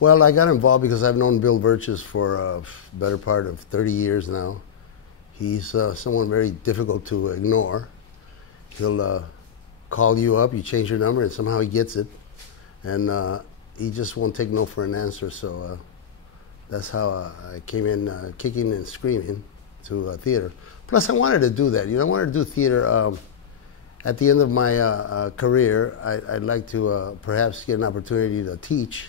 Well, I got involved because I've known Bill Birches for a better part of 30 years now. He's someone very difficult to ignore. He'll call you up, you change your number, and somehow he gets it. And he just won't take no for an answer. So that's how I came in kicking and screaming to theater. Plus, I wanted to do that. You know, I wanted to do theater. At the end of my career, I'd like to perhaps get an opportunity to teach.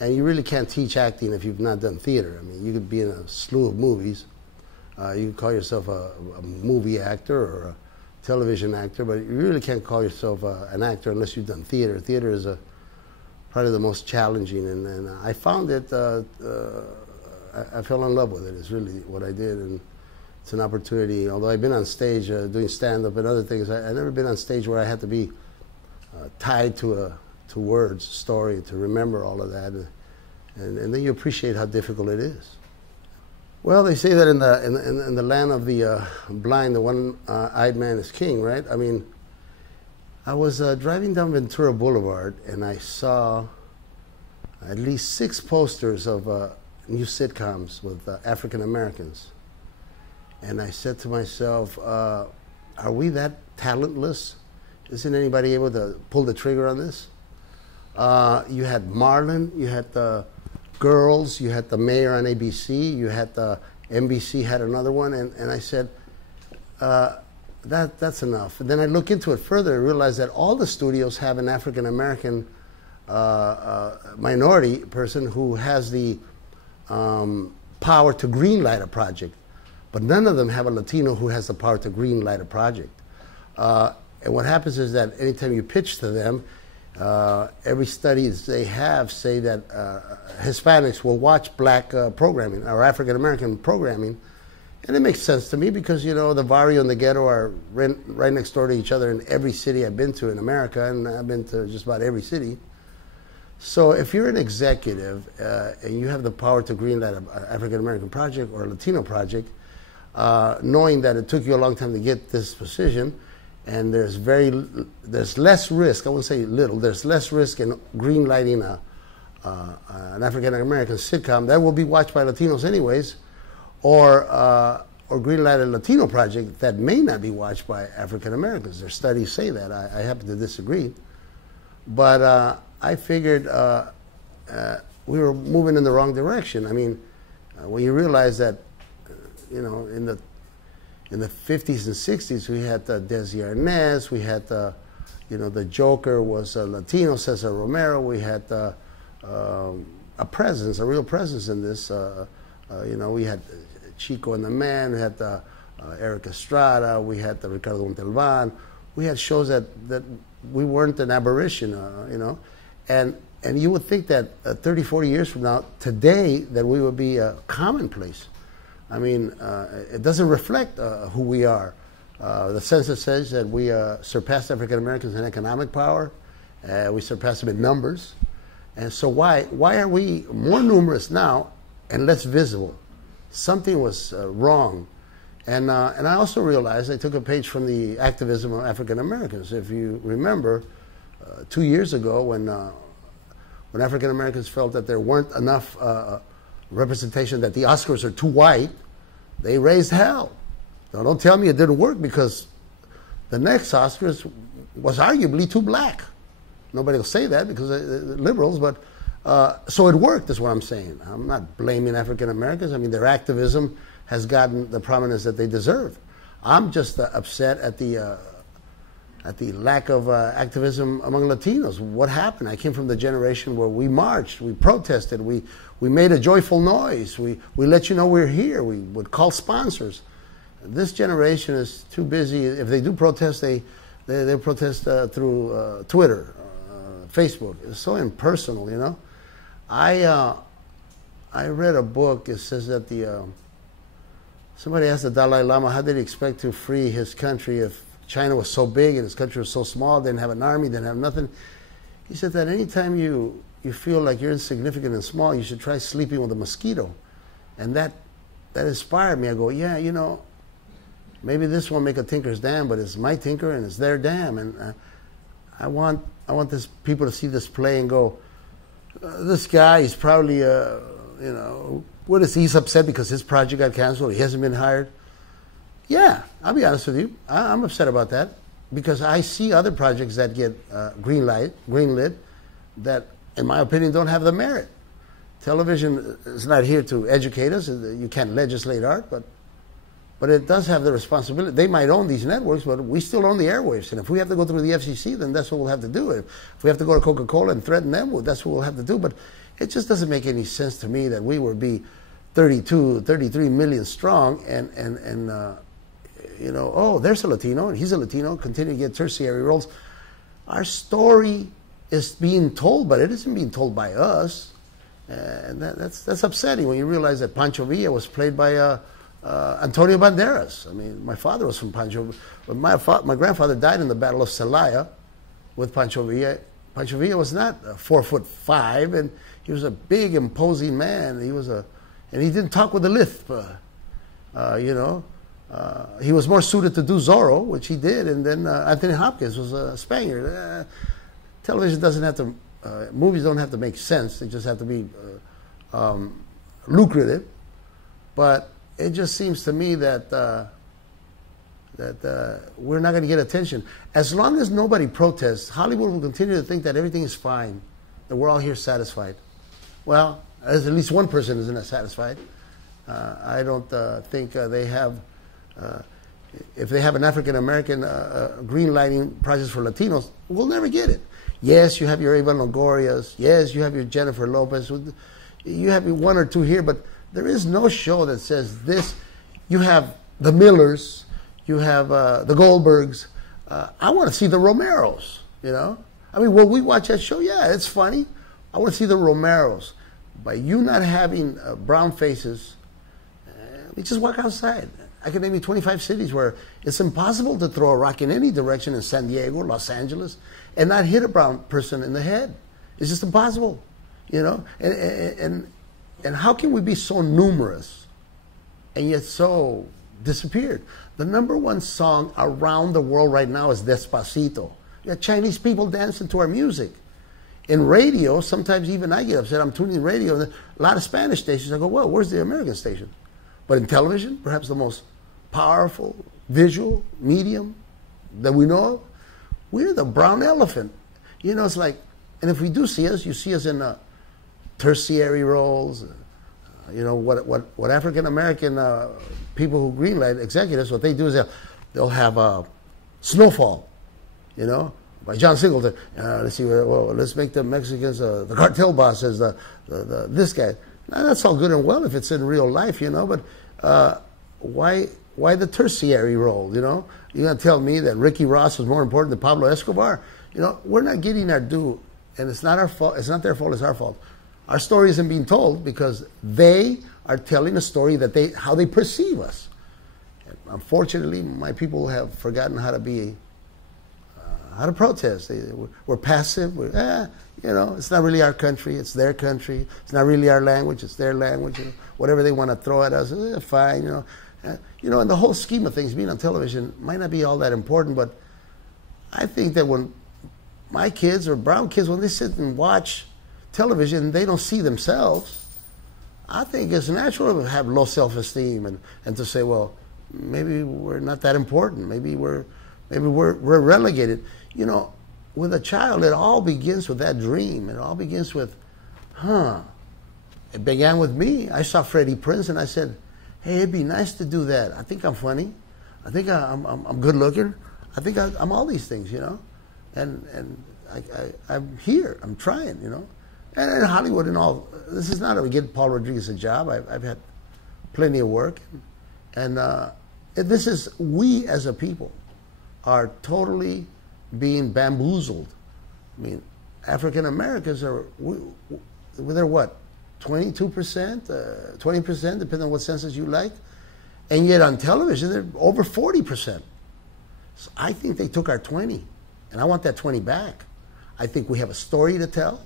And you really can't teach acting if you've not done theater. I mean, you could be in a slew of movies. You could call yourself a movie actor or a television actor, but you really can't call yourself an actor unless you've done theater. Theater is probably the most challenging, and I found it, I fell in love with it. It's really what I did, and it's an opportunity. Although I've been on stage doing stand-up and other things, I've never been on stage where I had to be tied to words, story, to remember all of that, and then you appreciate how difficult it is. Well, they say that in the land of the blind, the one-eyed man is king, right? I mean, I was driving down Ventura Boulevard, and I saw at least 6 posters of new sitcoms with African Americans, and I said to myself, "Are we that talentless? Isn't anybody able to pull the trigger on this?" You had Marlon, you had the Girls, you had the Mayor on ABC, you had the NBC had another one, and I said, that's enough. And then I look into it further and realize that all the studios have an African American minority person who has the power to greenlight a project, but none of them have a Latino who has the power to greenlight a project. And what happens is that anytime you pitch to them, every study they have say that Hispanics will watch black programming or African American programming, and it makes sense to me because, you know, the barrio and the ghetto are right next door to each other in every city I've been to in America, and I've been to just about every city. So if you're an executive and you have the power to greenlight an African American project or a Latino project, knowing that it took you a long time to get this position, and there's less risk, I wouldn't say little, there's less risk in greenlighting an African American sitcom that will be watched by Latinos anyways, or greenlight a Latino project that may not be watched by African Americans. Their studies say that. I happen to disagree. But I figured we were moving in the wrong direction. I mean, when you realize that, you know, in the 50s and 60s, we had Desi Arnaz, we had you know, the Joker was a Latino, Cesar Romero. We had a presence, a real presence in this. You know, we had Chico and the Man, we had Eric Estrada, we had Ricardo Montalban. We had shows that we weren't an aberration, you know. And you would think that 30, 40 years from now, today, that we would be commonplace. I mean, it doesn't reflect who we are. The census says that we surpassed African Americans in economic power. We surpassed them in numbers. And so why are we more numerous now and less visible? Something was wrong. And I also realized, I took a page from the activism of African Americans. If you remember, 2 years ago when African Americans felt that there weren't enough representation, that the Oscars are too white, they raised hell. Now, don't tell me it didn't work, because the next Oscars was arguably too black. Nobody will say that because they're liberals, but so it worked is what I'm saying. I'm not blaming African Americans. I mean, their activism has gotten the prominence that they deserve. I'm just upset at the lack of activism among Latinos. What happened? I came from the generation where we marched, we protested, we made a joyful noise, we let you know we're here, we would call sponsors. This generation is too busy. If they do protest, they protest through Twitter, Facebook. It's so impersonal, you know. I read a book. It says that somebody asked the Dalai Lama, how did he expect to free his country if China was so big and his country was so small, didn't have an army, didn't have nothing. He said that anytime you feel like you're insignificant and small, you should try sleeping with a mosquito. And that inspired me. I go, yeah, you know, maybe this won't make a tinker's dam, but it's my tinker and it's their dam. And I want people to see this play and go, this guy is probably, you know, what is he's upset because his project got canceled. He hasn't been hired. Yeah, I'll be honest with you. I'm upset about that because I see other projects that get greenlit, that, in my opinion, don't have the merit. Television is not here to educate us. You can't legislate art, but it does have the responsibility. They might own these networks, but we still own the airwaves. And if we have to go through the FCC, then that's what we'll have to do. If we have to go to Coca-Cola and threaten them, well, that's what we'll have to do. But it just doesn't make any sense to me that we would be 32, 33 million strong and you know, oh, there's a Latino, and he's a Latino, continue to get tertiary roles. Our story is being told, but it isn't being told by us. And that's upsetting when you realize that Pancho Villa was played by Antonio Banderas. I mean, my father was from Pancho, but my grandfather died in the Battle of Celaya with Pancho Villa. Pancho Villa was not 4'5", and he was a big, imposing man. And he didn't talk with a lisp, you know. He was more suited to do Zorro, which he did, and then Anthony Hopkins was a Spaniard. Television doesn't have to, movies don't have to make sense. They just have to be lucrative. But it just seems to me that we're not going to get attention. As long as nobody protests, Hollywood will continue to think that everything is fine, that we're all here satisfied. Well, at least one person isn't satisfied. I don't think they have... if they have an African-American green-lighting projects for Latinos, we'll never get it. Yes, you have your Eva Longorias. Yes, you have your Jennifer Lopez. You have one or two here, but there is no show that says this. You have the Millers. You have the Goldbergs. I want to see the Romeros, you know. I mean, will we watch that show? Yeah, it's funny. I want to see the Romeros. By you not having brown faces, we just walk outside. I can name you 25 cities where it's impossible to throw a rock in any direction in San Diego, Los Angeles, and not hit a brown person in the head. It's just impossible, you know? And how can we be so numerous and yet so disappeared? The #1 song around the world right now is Despacito. You have Chinese people dancing to our music. In radio, sometimes even I get upset. I'm tuning radio, and a lot of Spanish stations, I go, well, where's the American station? But in television, perhaps the most powerful visual medium that we know of, we're the brown elephant. You know, it's like, and if we do see us, you see us in tertiary roles. You know, what African-American people who greenlight executives, what they do is they'll have Snowfall, you know, by John Singleton. Let's see, well, let's make the Mexicans, the cartel boss as this guy. Now, that's all good and well if it's in real life, you know, but why the tertiary role, you know? You're going to tell me that Ricky Ross was more important than Pablo Escobar? You know, we're not getting our due, and it's not our fault. It's not their fault, it's our fault. Our story isn't being told because they are telling a story that how they perceive us. And unfortunately, my people have forgotten how to protest. We're passive. You know, it's not really our country. It's their country. It's not really our language. It's their language. You know, whatever they want to throw at us, fine. You know, in the whole scheme of things, being on television might not be all that important. But I think that when my kids or brown kids, when they sit and watch television, they don't see themselves. I think it's natural to have low self-esteem and to say, well, maybe we're not that important. Maybe we're relegated. You know, with a child, it all begins with that dream. It all begins with, It began with me. I saw Freddie Prinze and I said, hey, it'd be nice to do that. I think I'm funny. I think I'm good looking. I think I'm all these things, you know. And I'm here. I'm trying, you know. And in Hollywood and all, this is not to get Paul Rodriguez a job. I've had plenty of work. And this is, we as a people are totally being bamboozled. I mean, African Americans they're what, 22%, 20%, depending on what census you like. And yet on television, they're over 40%. So I think they took our 20, and I want that 20 back. I think we have a story to tell.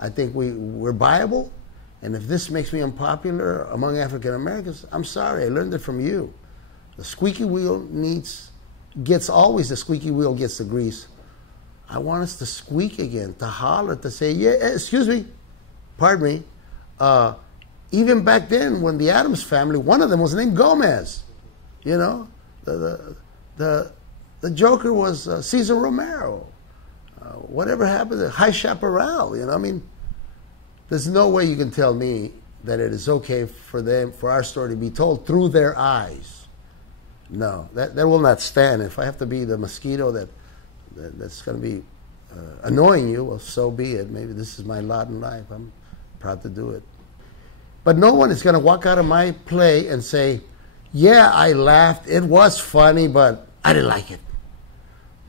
I think we're viable. And if this makes me unpopular among African Americans, I'm sorry, I learned it from you. The squeaky wheel always the squeaky wheel gets the grease. I want us to squeak again, to holler, to say, yeah, excuse me, pardon me, even back then when the Addams family, one of them was named Gomez. You know, the Joker was Cesar Romero. Whatever happened to High Chaparral, you know, I mean, there's no way you can tell me that it is okay for them, for our story to be told through their eyes. No, that will not stand. If I have to be the mosquito that's going to be annoying you, well, so be it. Maybe this is my lot in life. I'm proud to do it. But no one is going to walk out of my play and say, yeah, I laughed, it was funny, but I didn't like it.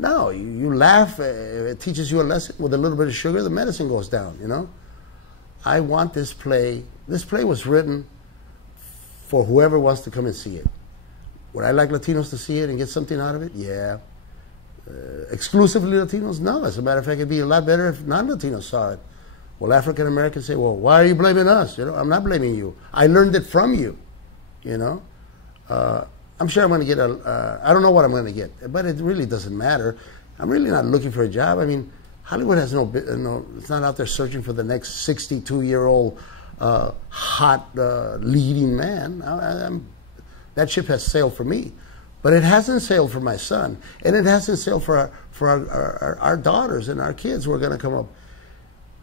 No, you laugh, it teaches you a lesson. With a little bit of sugar, the medicine goes down, you know. I want this play was written for whoever wants to come and see it. Would I like Latinos to see it and get something out of it? Yeah. Exclusively Latinos? No. As a matter of fact, it'd be a lot better if non-Latinos saw it. Will African Americans say, well, why are you blaming us? You know, I'm not blaming you. I learned it from you, you know. I'm sure I'm going to get I don't know what I'm going to get, but it really doesn't matter. I'm really not looking for a job. I mean, Hollywood has it's not out there searching for the next 62-year-old hot leading man. That ship has sailed for me, but it hasn't sailed for my son, and it hasn't sailed for our daughters and our kids who are going to come up.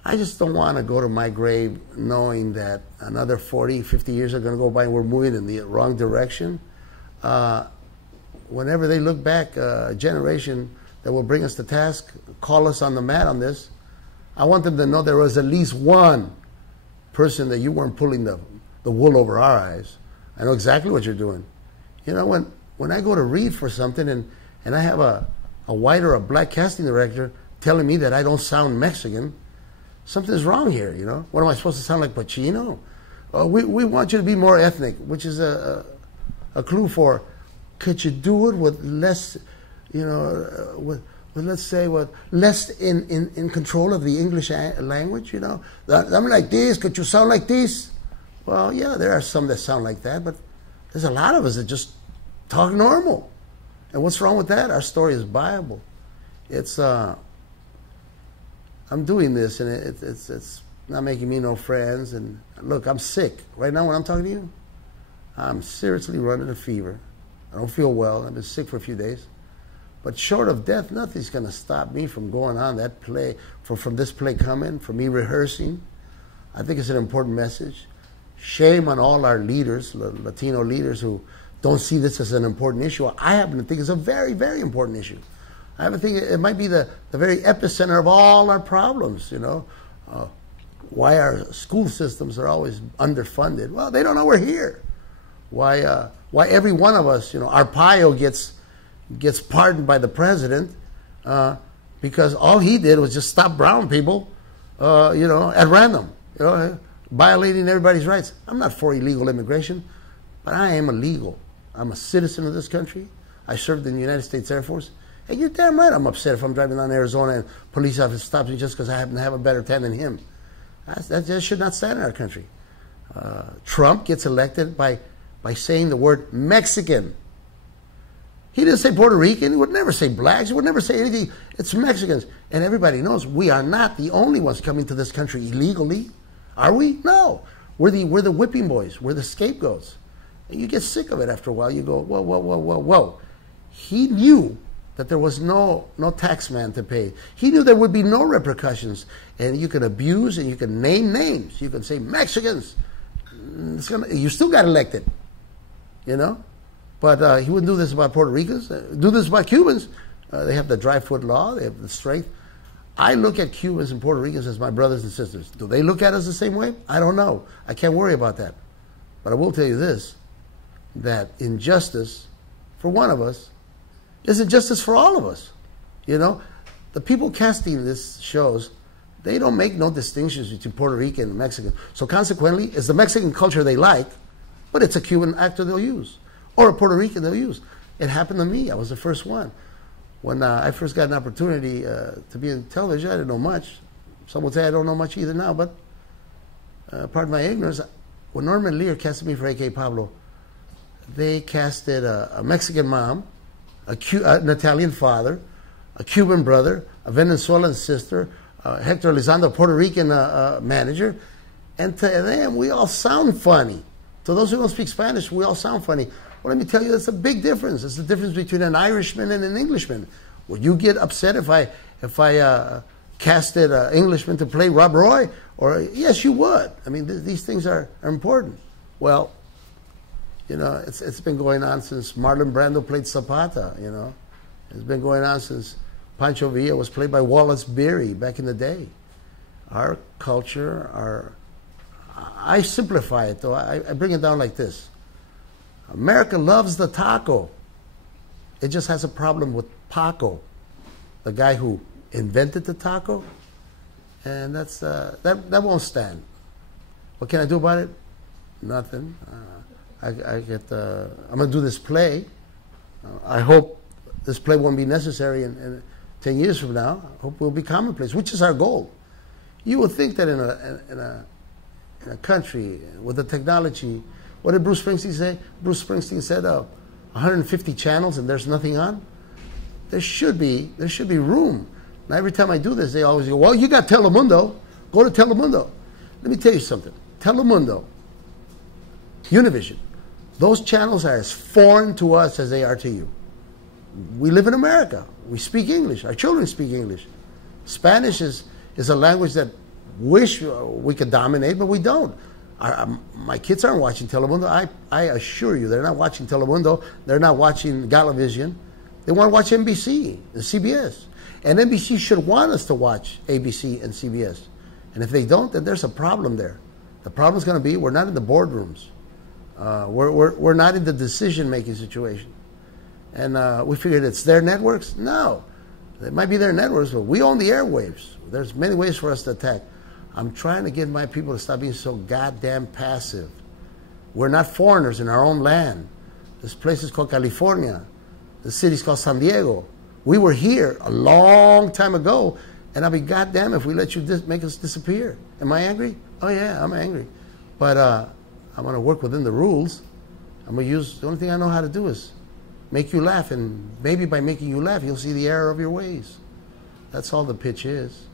I just don't want to go to my grave knowing that another 40, 50 years are going to go by and we're moving in the wrong direction. Whenever they look back, a generation that will bring us to task, call us on the mat on this, I want them to know there was at least one person that you weren't pulling the wool over our eyes. I know exactly what you're doing. You know, when I go to read for something and I have a white or a black casting director telling me that I don't sound Mexican, something's wrong here, you know. What am I supposed to sound like, Pacino? We want you to be more ethnic, which is a clue for, could you do it with less, you know, with let's say, with less in control of the English language, you know? I'm like this, could you sound like this? Well, yeah, there are some that sound like that, but there's a lot of us that just talk normal. And what's wrong with that? Our story is viable. It's, I'm doing this, and it's not making me no friends. And look, I'm sick. Right now when I'm talking to you, I'm seriously running a fever. I don't feel well. I've been sick for a few days. But short of death, nothing's going to stop me from going on that play, from this play coming, from me rehearsing. I think it's an important message. Shame on all our leaders, Latino leaders, who don't see this as an important issue. I happen to think it's a very, very important issue. I happen to think it might be the very epicenter of all our problems, you know. Why our school systems are always underfunded. Well, they don't know we're here. Why every one of us, you know, Arpaio gets pardoned by the president because all he did was just stop brown people, you know, at random, you know, violating everybody's rights. I'm not for illegal immigration, but I am illegal. I'm a citizen of this country. I served in the United States Air Force. And you're damn right I'm upset if I'm driving down Arizona and police officer stops me just because I happen to have a better tan than him. That just should not stand in our country. Trump gets elected by saying the word Mexican. He didn't say Puerto Rican. He would never say blacks. He would never say anything. It's Mexicans. And everybody knows we are not the only ones coming to this country illegally. Are we? No. We're the whipping boys. We're the scapegoats. And you get sick of it after a while. You go, whoa, whoa, whoa, whoa, whoa. He knew that there was no tax man to pay. He knew there would be no repercussions. And you can abuse and you can name names. You can say Mexicans. You still got elected, you know? But he wouldn't do this about Puerto Ricans, do this about Cubans. They have the dry foot law, they have the strength. I look at Cubans and Puerto Ricans as my brothers and sisters. Do they look at us the same way? I don't know. I can't worry about that. But I will tell you this, that injustice for one of us is injustice for all of us. You know, the people casting these shows, they don't make no distinctions between Puerto Rican and Mexican. So consequently, it's the Mexican culture they like, but it's a Cuban actor they'll use. Or a Puerto Rican they'll use. It happened to me. I was the first one. When I first got an opportunity to be in television, I didn't know much. Some would say I don't know much either now, but pardon my ignorance, when Norman Lear casted me for A.K. Pablo, they casted a Mexican mom, an Italian father, a Cuban brother, a Venezuelan sister, Hector Elizondo, a Puerto Rican manager, And to them, we all sound funny. To those who don't speak Spanish, we all sound funny. Well, let me tell you, that's a big difference. It's the difference between an Irishman and an Englishman. Would you get upset if I casted an Englishman to play Rob Roy? Or yes, you would. I mean, these things are important. Well, you know, it's been going on since Marlon Brando played Zapata, you know. It's been going on since Pancho Villa was played by Wallace Beery back in the day. Our culture, I simplify it though. I bring it down like this. America loves the taco. It just has a problem with Paco, the guy who invented the taco, and that won't stand. What can I do about it? Nothing. I'm gonna do this play. I hope this play won't be necessary in 10 years from now. I hope it will be commonplace, which is our goal. You would think that in a country with the technology, what did Bruce Springsteen say? Bruce Springsteen said 150 channels and there's nothing on. There should be room. Now every time I do this, they always go, well, you got Telemundo. Go to Telemundo. Let me tell you something. Telemundo, Univision, those channels are as foreign to us as they are to you. We live in America. We speak English. Our children speak English. Spanish is a language that wish we could dominate, but we don't. My kids aren't watching Telemundo. I assure you, they're not watching Telemundo. They're not watching Galavision. They want to watch NBC and CBS. And NBC should want us to watch ABC and CBS. And if they don't, then there's a problem there. The problem is going to be we're not in the boardrooms. We're not in the decision-making situation. And we figured it's their networks? No. It might be their networks, but we own the airwaves. There's many ways for us to attack. I'm trying to get my people to stop being so goddamn passive. We're not foreigners in our own land. This place is called California. The city's called San Diego. We were here a long time ago, and I'll be goddamn if we let you make us disappear. Am I angry? Oh yeah, I'm angry. But I'm going to work within the rules. I'm going to use, the only thing I know how to do is make you laugh, and maybe by making you laugh, you'll see the error of your ways. That's all the pitch is.